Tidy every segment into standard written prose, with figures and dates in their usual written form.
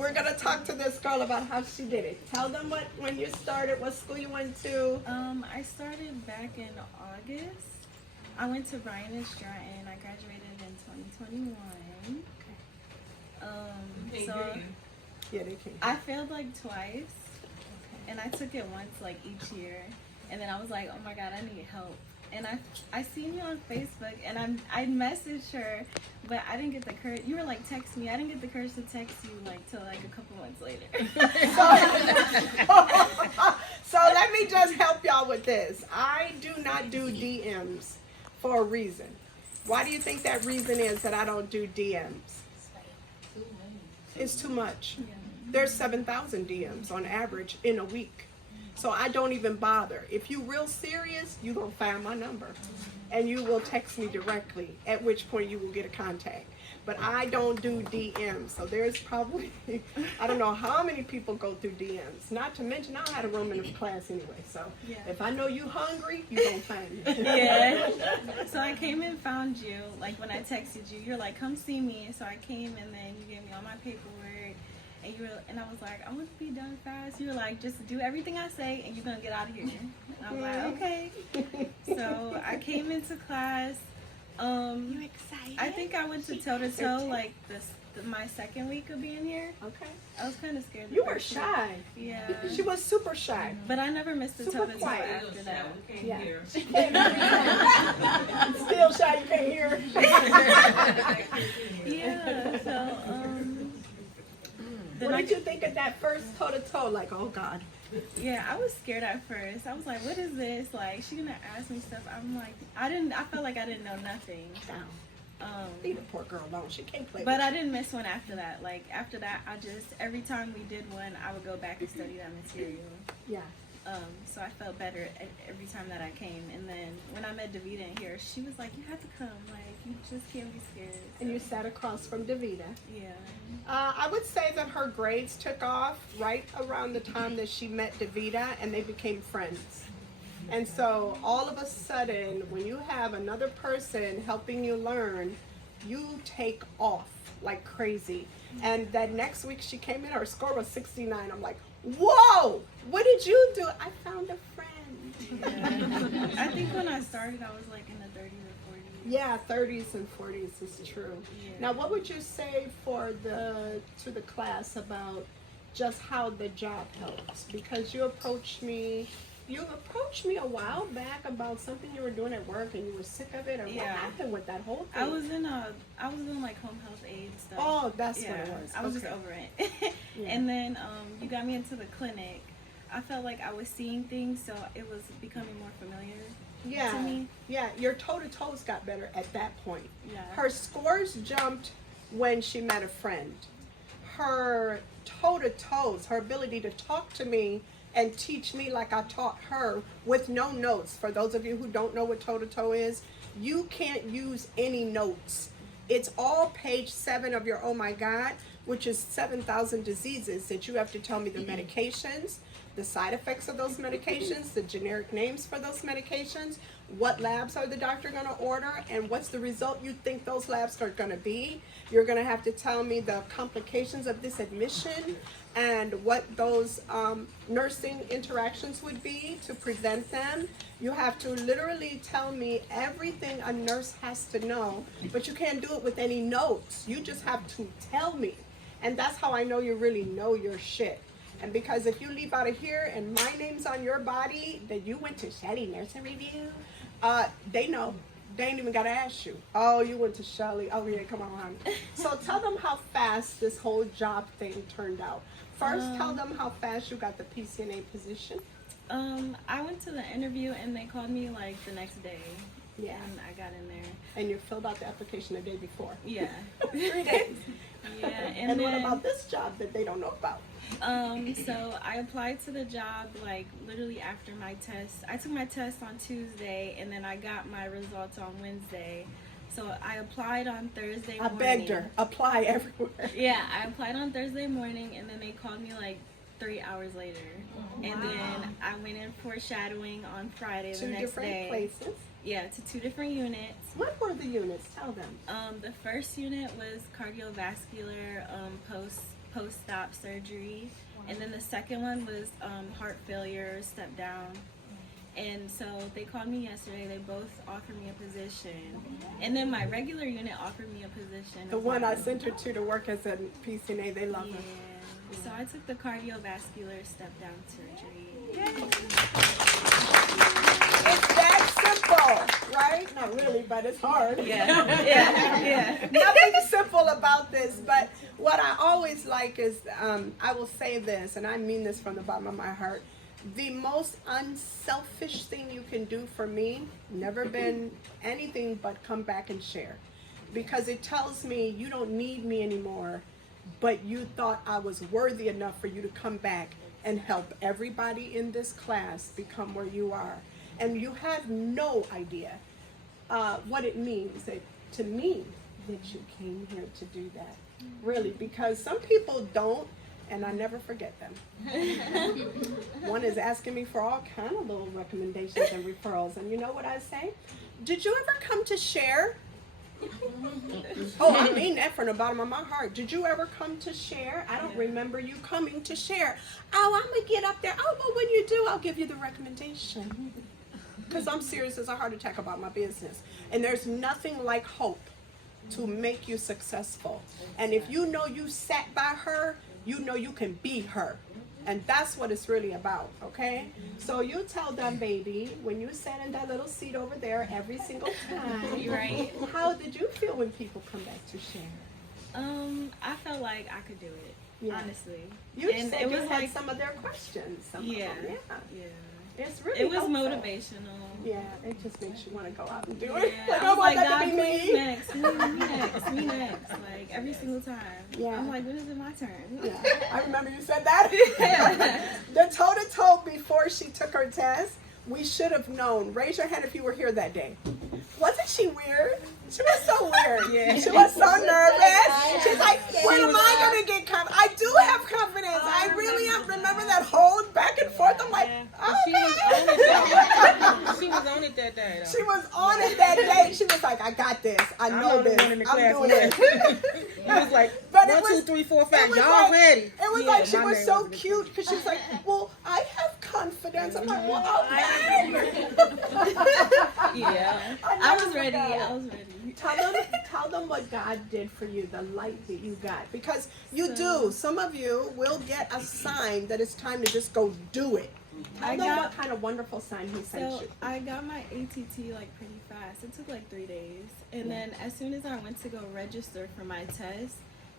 we're gonna talk to this girl about how she did it. Tell them when you started, what school you went to. I started back in August. I went to Bryan and Stratton. I graduated in 2021. So Yeah, they can. I failed like twice, and I took it once like each year, and then I was like, oh my god, I need help. And I seen you on Facebook, and I messaged her, but I didn't get the courage. You were like, text me. I didn't get the courage to text you like till like a couple months later. So let me just help y'all with this. I do not do DMs for a reason. Why do you think that reason is that I don't do DMs? It's too much. Yeah. There's 7,000 DMs on average in a week. So I don't even bother. If you real serious, you gonna find my number and you will text me directly, at which point you will get a contact. But I don't do DMs. So there's probably, I don't know how many people go through DMs. Not to mention, I had a room in the class anyway. So Yeah. if I know you hungry, you gonna find me. Yeah. So I came and found you. Like when I texted you, you're like, come see me. So I came, and then you gave me all my paperwork. And I was like, I want to be done fast. You were like, just do everything I say and you're going to get out of here. And I was like, okay. So I came into class. You excited? I think I went to toe-to-toe like my second week of being here. Okay. I was kind of scared. You were shy. Yeah. She was super shy. But I never missed a Super toe-to-toe quiet. after that. Yeah. Still shy, you can't hear. Yeah. So, What did you think of that first toe-to-toe? Like, oh God. yeah, I was scared at first. I was like, what is this? Like, she gonna ask me stuff. I'm like, I felt like I didn't know nothing. Leave the poor girl alone. She can't play. But I didn't miss one after that. Like, after that, every time we did one, I would go back and study that material. Yeah. So I felt better every time that I came. And then when I met Davita in here, she was like, you have to come. Like, you just can't be scared. So, And you sat across from Davita. yeah. I would say that her grades took off right around the time that she met Davita and they became friends. And so all of a sudden, when you have another person helping you learn, you take off like crazy. And that next week she came in, her score was 69. I'm like, whoa, what did you do? I found a friend. Yeah. I think when I started, I was like in the 30s or 40s. Yeah, 30s and 40s is true. Yeah. Now, what would you say to the class about just how the job helps? Because you approached me a while back about something you were doing at work and you were sick of it, or Yeah. what happened with that whole thing? I was in like home health aid stuff. Oh, that's yeah, what it was. I was Okay. just over it. Yeah. And then you got me into the clinic. I felt like I was seeing things, so it was becoming more familiar Yeah, to me. yeah, your toe-to-toes got better at that point. Yeah. Her scores jumped when she met a friend. Her toe-to-toes, her ability to talk to me and teach me like I taught her with no notes. For those of you who don't know what toe-to-toe is, you can't use any notes. It's all page 7 of your Oh My God, which is 7,000 diseases that you have to tell me the medications, the side effects of those medications, the generic names for those medications, what labs are the doctor going to order, and what's the result you think those labs are going to be. You're going to have to tell me the complications of this admission and what those nursing interactions would be to prevent them. You have to literally tell me everything a nurse has to know, but you can't do it with any notes. You just have to tell me. And that's how I know you really know your shit. And because if you leave out of here and my name's on your body, that you went to Shelly Nursing Review, they know. They ain't even got to ask you. Oh, you went to Shelly. Oh, yeah, come on. So tell them how fast this whole job thing turned out. First, tell them how fast you got the PCNA position. I went to the interview and they called me like the next day. Yeah. And I got in there. And you filled out the application the day before. Yeah. 3 days. Yeah. And then, what about this job that they don't know about? So I applied to the job like literally after my test. I took my test on Tuesday and then I got my results on Wednesday. So I applied on Thursday morning. I begged her, apply everywhere. Yeah, I applied on Thursday morning and then they called me like 3 hours later. Oh, and then I went in for shadowing on Friday the 2 next different day. places. Yeah, to 2 different units. What were the units? Tell them. The first unit was cardiovascular, post-op surgery. And then the second one was heart failure, step down. And so they called me yesterday. They both offered me a position. And then my regular unit offered me a position. The one I sent her to work as a PCNA, they love her. So I took the cardiovascular step down surgery. It's that simple, right? Not really, but it's hard. Yeah. Nothing simple about this, but what I always like is, I will say this, and I mean this from the bottom of my heart, the most unselfish thing you can do for me, never been anything but come back and share. Because it tells me you don't need me anymore, but you thought I was worthy enough for you to come back and help everybody in this class become where you are. And you have no idea what it means to me that you came here to do that. Really, because some people don't, and I never forget them. One is asking me for all kind of little recommendations and referrals. And you know what I say? Did you ever come to share? Oh, I mean that from the bottom of my heart. Did you ever come to share? I don't remember you coming to share. Oh, I'm going to get up there. Oh, well, when you do, I'll give you the recommendation. Because I'm serious as a heart attack about my business. And there's nothing like hope to make you successful. And if you know you sat by her, you know you can be her. And that's what it's really about, okay? So you tell them, baby, when you sat in that little seat over there every single time, Right. how did you feel when people come back to share? I felt like I could do it, honestly. You and said it you was had like some of their questions. Some of them. It's really it was helpful. motivational. Yeah, it just makes you want to go out and do it. Yeah, Like, I I was want like, that to God, be please me. next, me next, like every single time. Yeah. I'm like, when is it my turn? Yeah, I remember you said that. The toe-to-toe before she took her test, we should have known. Raise your hand if you were here that day. Wasn't she weird? She was so weird. Yeah. She was so nervous. She's like, when am I going to get confident? I do have confidence. I really am. Remember that whole back and forth? I'm like, She was on it that day. She was on it that day, though. She was on it that day. She was like, I got this. I know this. One in the I'm class doing it. It was like, But 1, 2, 3, 4, 5. was Y'all like- ready? It was Yeah, like she my was name so was cute because she's like, well, I have confidence. I'm like, well, okay. Yeah. I was ready. I was ready. Tell them what God did for you, the light that you got. Because you do. Some of you will get a sign that it's time to just go do it. Tell them what kind of wonderful sign he sent So you. I got my ATT like pretty fast. It took like 3 days. And then as soon as I went to go register for my test,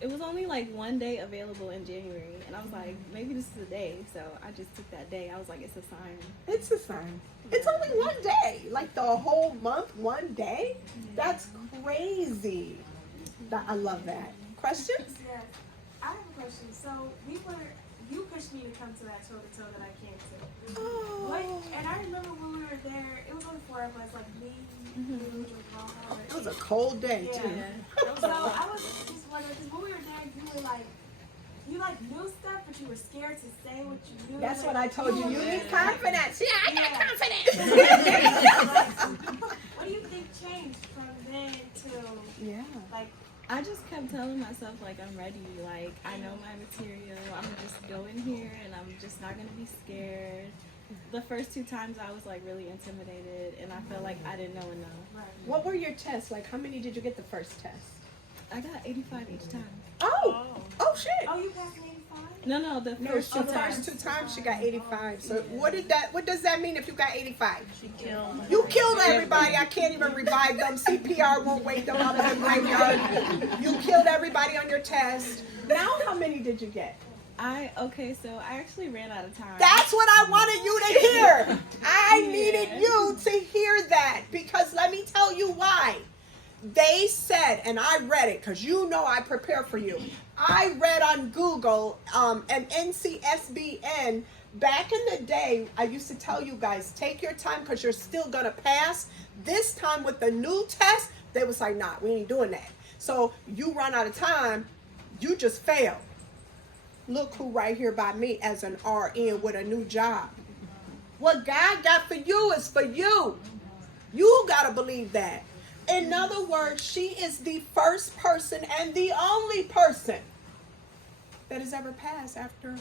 it was only like 1 day available in January. And I was like, maybe this is the day. So I just took that day. I was like, it's a sign. It's a sign. It's only 1 day. Like the whole month, 1 day? That's crazy. I love that. Questions? Yes. I have a question. So you pushed me to come to that toe-to-toe that I came to. And I remember when we were there, it was only 4 of us, like me, you, Johanna. It was a cold day, too. So I was just wondering, because when we were there, you were like, you like knew stuff, but you were scared to say what you knew. That's what I told you. You need confidence. Yeah, I got confidence. What do you think changed from then to like? I just kept telling myself, like, I'm ready. Like, I know my material. I'm just go in here and I'm just not going to be scared. The first 2 times I was, like, really intimidated and I felt like I didn't know enough. What were your tests? Like, how many did you get the first test? I got 85 each time. Oh shit. Oh, you passed an 85? No, the first The 2 times. first 2 times she got 85. So what does that mean if you got 85? She killed. You killed everybody. I can't even revive them. CPR won't wake them out of the graveyard. You killed everybody on your test. Now how many did you get? So I actually ran out of time. That's what I wanted you to hear. I needed you to hear that because let me tell you why. They said, and I read it because you know I prepare for you. I read on Google an NCSBN. Back in the day, I used to tell you guys, take your time because you're still going to pass. This time with the new test, they was like, nah, we ain't doing that. So you run out of time, you just fail. Look who right here by me as an RN with a new job. What God got for you is for you. You got to believe that. In other words, she is the first person and the only person that has ever passed after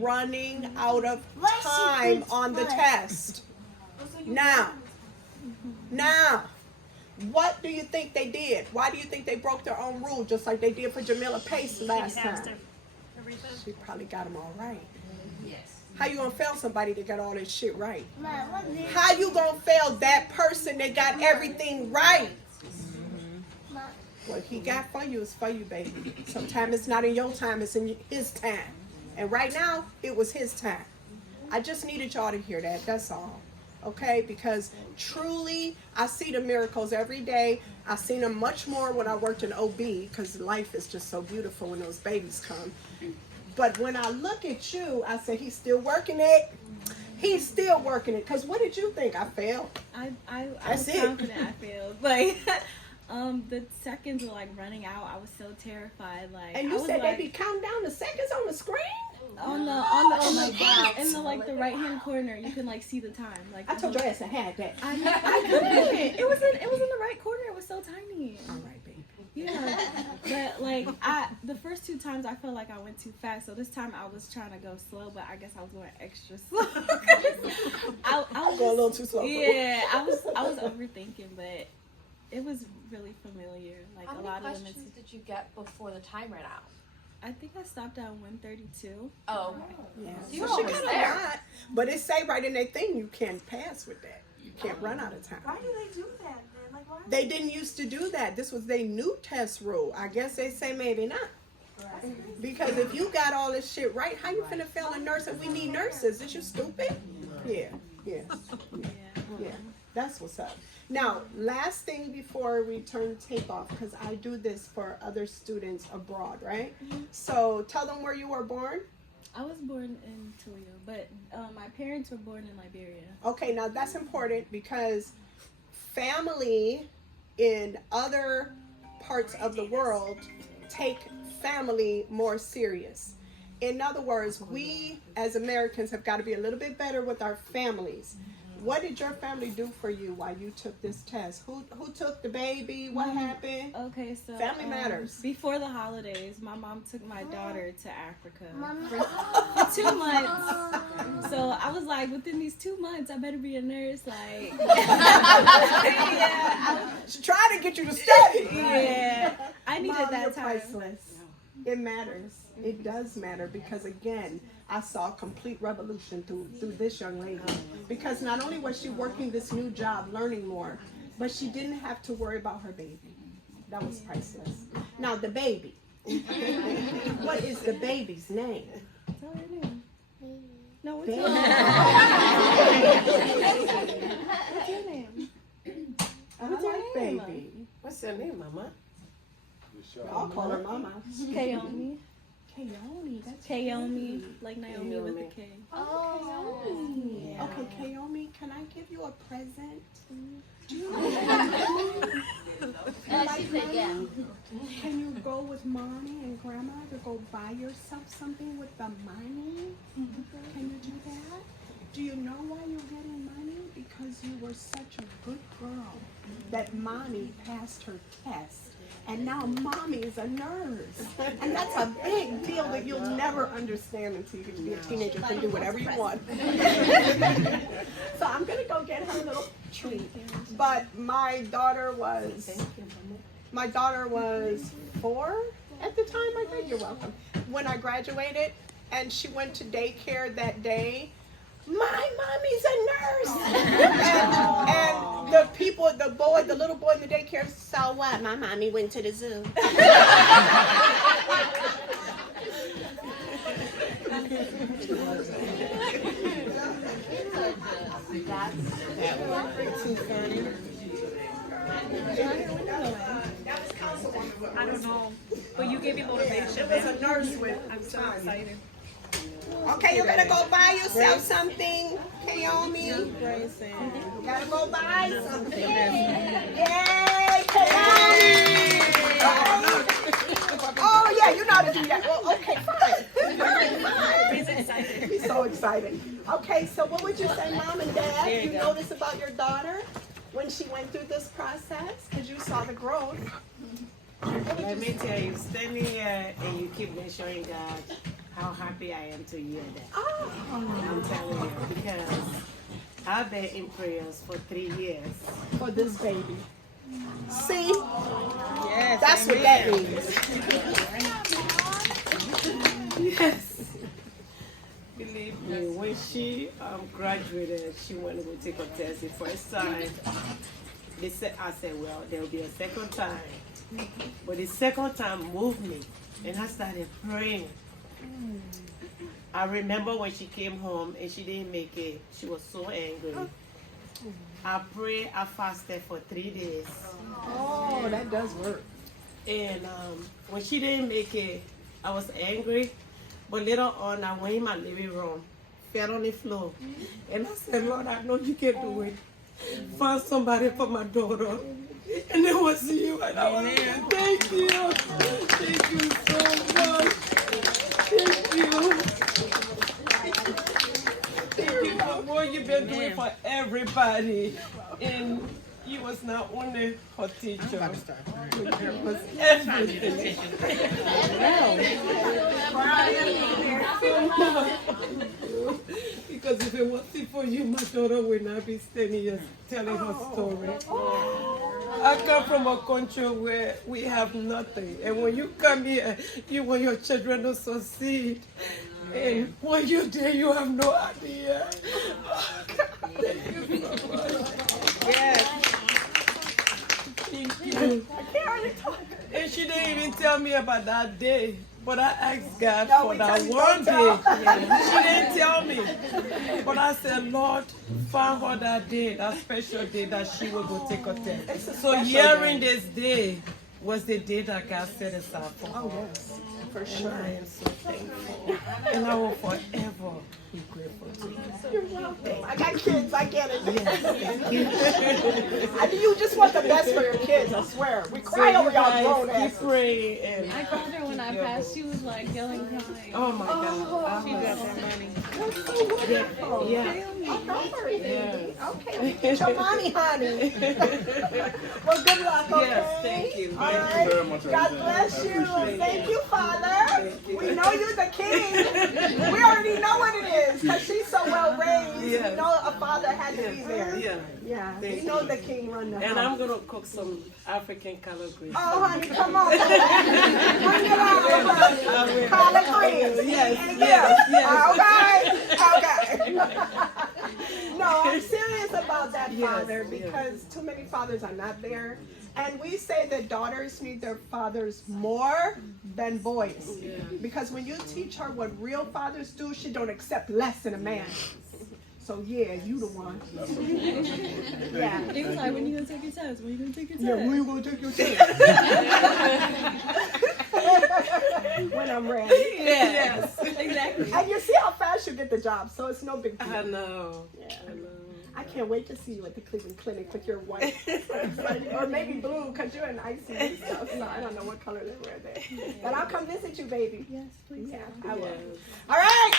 running out of time on the test. Now, what do you think they did? Why do you think they broke their own rule, just like they did for Jamila Pace last time? She probably got them all right. How you gonna fail somebody that got all this shit right? How you gonna fail that person that got everything right? What he got for you is for you, baby. Sometimes it's not in your time, it's in his time. And right now, it was his time. I just needed y'all to hear that, that's all. Okay, because truly, I see the miracles every day. I seen them much more when I worked in OB, because life is just so beautiful when those babies come. But when I look at you, I say, he's still working it. He's still working it. Because what did you think? I failed? I was confident I failed. Like, the seconds were like running out. I was so terrified. Like, and you said they be counting down the seconds on the screen? In the like the right hand corner, you can like see the time. Like, I told your ass I had that. I couldn't. It was in the right corner. It was so tiny. All right, baby. Yeah, but like the first 2 times I felt like I went too fast. So this time I was trying to go slow, but I guess I was going extra slow. I was going a little too slow. Yeah, I was overthinking, but it was really familiar. Like How a lot many of them. questions did you get before the time ran out? I think I stopped at 132. Oh, Yeah. You were So she almost got a there. lot, but it say right in their thing you can't pass with that. You can't run out of time. Why do they do that then? Like, why? They didn't used to do that. This was their new test rule. I guess they say maybe not. Because if you got all this shit right, how you finna fail a nurse and we need nurses? Is you stupid? Yeah. That's what's up. Now, last thing before we turn tape off, because I do this for other students abroad, right? So tell them where you were born. I was born in Toyo, but my parents were born in Liberia. Okay, now that's important because family in other parts of the world take family more serious. In other words, we as Americans have got to be a little bit better with our families. What did your family do for you while you took this test? Who took the baby? What happened? Okay, so Family matters. Before the holidays, my mom took my daughter to Africa for 2 months. So I was like, within these 2 months, I better be a nurse. Like, She tried to get you to study. yeah, I needed Mom, that you're time. priceless. It matters. It does matter because again, I saw a complete revolution through this young lady. Because not only was she working this new job, learning more, but she didn't have to worry about her baby. That was priceless. Now the baby. What is the baby's name? Tell her name. No, what's Baby. your name? What's your name? I like baby. What's her name, Mama? I'll call her Mama. Kayomi. Kayomi. That's Kayomi, like Naomi with a K. Oh, Kayomi. Yeah. Okay, Kayomi, can I give you a present? Do you She said, yeah. Can you go with mommy and grandma to go buy yourself something with the money? Can you do that? Do you know why you're getting money? Because you were such a good girl that mommy passed her test. And now mommy is a nurse. And that's a big deal that you'll never understand until you get to be a teenager and do whatever you want. So I'm going to go get her a little treat. But my daughter was 4 at the time, I think. You're welcome. When I graduated, and she went to daycare that day. My mommy's a nurse. and the people, the little boy in the daycare, so what? My mommy went to the zoo. I don't know, but you gave me motivation. It was a nurse with. I'm so excited. Okay, you better go buy yourself something, Kayomi. You gotta go buy something. Yay, Kayomi! Oh yeah, you know how to do that. Well, okay, fine. He's excited. He's so excited. Okay, so what would you say, Mom and Dad, you noticed about your daughter when she went through this process? Because you saw the growth. Let me tell you, standing here and you keep mentioning God, how happy I am to hear that. Oh, I'm telling you, because I've been in prayers for 3 years. for this baby. See, Yes, that's what that means. Yes. Believe me, when she graduated, she went to go take a test the first time. I said, well, there will be a second time. But the second time moved me, and I started praying. I remember when she came home and she didn't make it. She was so angry. I prayed, I fasted for 3 days. Oh, that does work. And when she didn't make it, I was angry. But later on, I went in my living room, fell on the floor, and I said, Lord, I know you can do it. Find somebody for my daughter. And it was you. And I was like, thank you. Thank you so much. Thank you. Thank you for what you've been doing for everybody. And you was not only her teacher, but you was everything. Because if it wasn't for you, my daughter would not be standing here telling her story. I come from a country where we have nothing. And when you come here, you want your children to succeed. And when you're there, you have no idea. Thank you so much. Yes. Thank you. And she didn't even tell me about that day. But I asked God for that one day. She didn't tell me. But I said, Lord, find her that day, that special day that she will go take a test. So hearing this day was the day that God set aside for her. Oh, yes, for sure. I am so thankful. And I will forever be grateful to you. You're welcome. I got kids, I get it. Yes, thank you. You just want the best for your kids, I swear. We cry over y'all grown Keep asses. praying and I called her when I passed. She was like yelling, crying. oh my God. She got that money. That's so wonderful. Yeah. Okay, okay, get your money, honey. Well, good luck, okay? Yes, thank you. All right. God bless you. Thank you, Father. We know you're the king. We already know what it is because she's so well raised. Yes. We know a father had to be there. Yeah. Yeah, we Thank know you. the king run the house. And I'm going to cook some African collard greens. Oh, honey, come on. Bring it on, honey. Collard greens. Yes, And yes, Okay. No, I'm serious about that, Yes, Father, yes. because too many fathers are not there. And we say that daughters need their fathers more than boys. Yeah. Because when you teach her what real fathers do, she don't accept less than a man. So yeah, you the one. Yeah. He was like, when you gonna take your test? When you gonna take your test? Yeah, when you gonna take your test? When I'm ready. Yes. Exactly. And you see how fast you get the job, so it's no big deal. I know. Yeah. I know. I can't wait to see you at the Cleveland Clinic with your white, or maybe blue, because you're in ICU and stuff, so I don't know what color they wear there. But I'll come visit you, baby. Yes, please. Yeah, I will. Yes. All right.